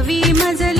तुझी मजल